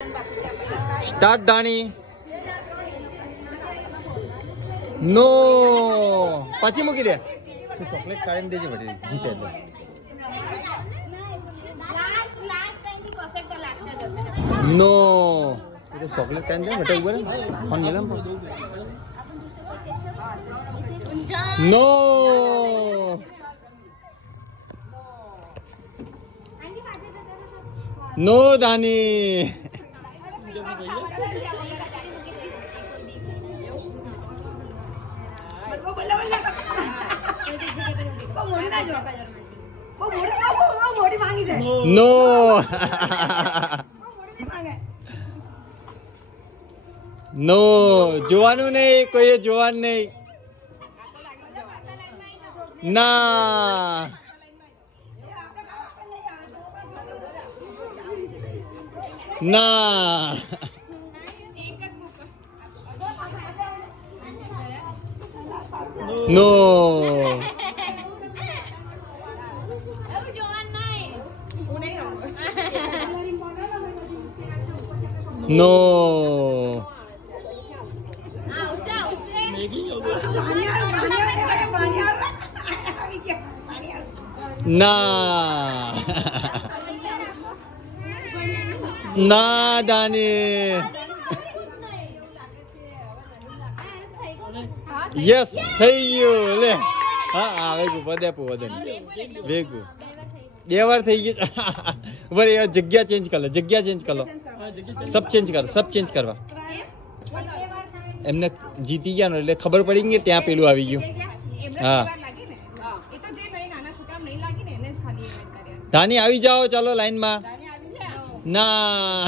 Start Dani. નો પછી મૂકી દે. તું ચોકલેટ કાઢીને દેજે વળી જીતે એટલે. નો તો ચોકલેટ કાઢીને દે બેટા ઉભો રે ફોન મેલમ. નો નો દાની. નો નો જોવાનું નહીં, કોઈએ જોવાનું નહીં. ના ના નો નો ના ના દાની. યસ થઈ ગયું. લે હા હા વેગું વધે વધે વેગું 2 વાર થઈ ગયું. વળી જગ્યા ચેન્જ કર લો, જગ્યા ચેન્જ કર લો, સબ ચેન્જ કર, સબ ચેન્જ કરવા. એમને જીતી ગયા ને એટલે ખબર પડી ગઈ ત્યાં પેલું આવી ગયું. હા ધાની આવી જાઓ, ચાલો લાઈનમાં. ના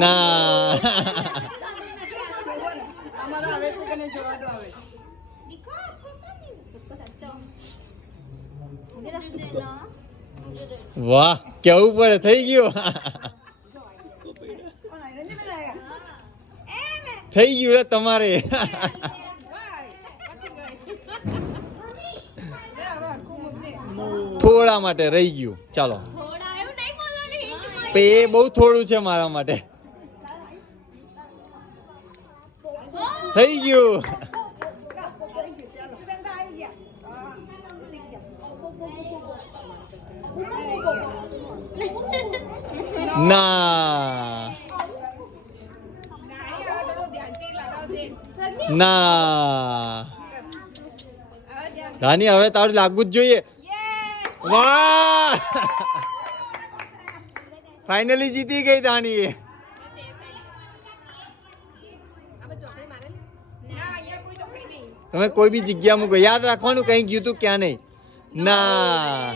ના વાહ કેવું પડે. થઈ ગયું થઈ ગયું રે તમારે. થોડા માટે રહી ગયું. ચાલો એ બહુ થોડું છે મારા માટે. થઈ ગયું. ના ના ધાની હવે તારું લાગવું જ જોઈએ. વાહ ફાઇનલી જીતી ગઈ ધાની. તમે કોઈ બી જગ્યા મૂકો, યાદ રાખવાનું કઈ ગયું તું ક્યાં નહીં. ના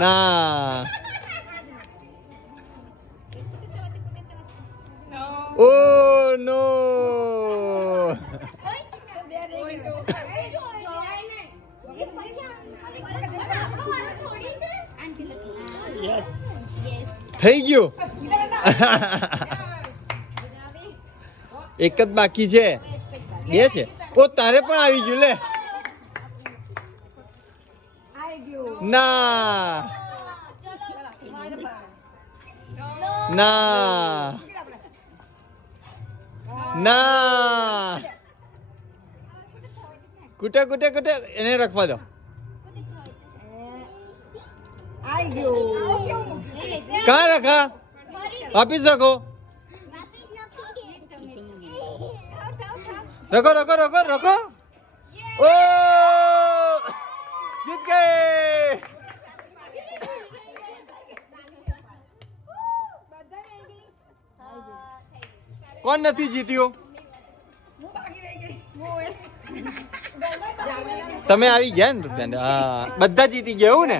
ના ઓ નો થઈ ગયું. એક જ બાકી છે, 2 છે. ઓ તારે પણ આવી ગયું. લે ના ના ના કુટે કુટે કુટે એને રખવા દો. कहाँ रखा? वापिस रखो. रखो रखो रखो रखो. ओ जीत गए. कौन नहीं जीत्यो? તમે આવી ગયા ને બધા જીતી ગયા એવું ને.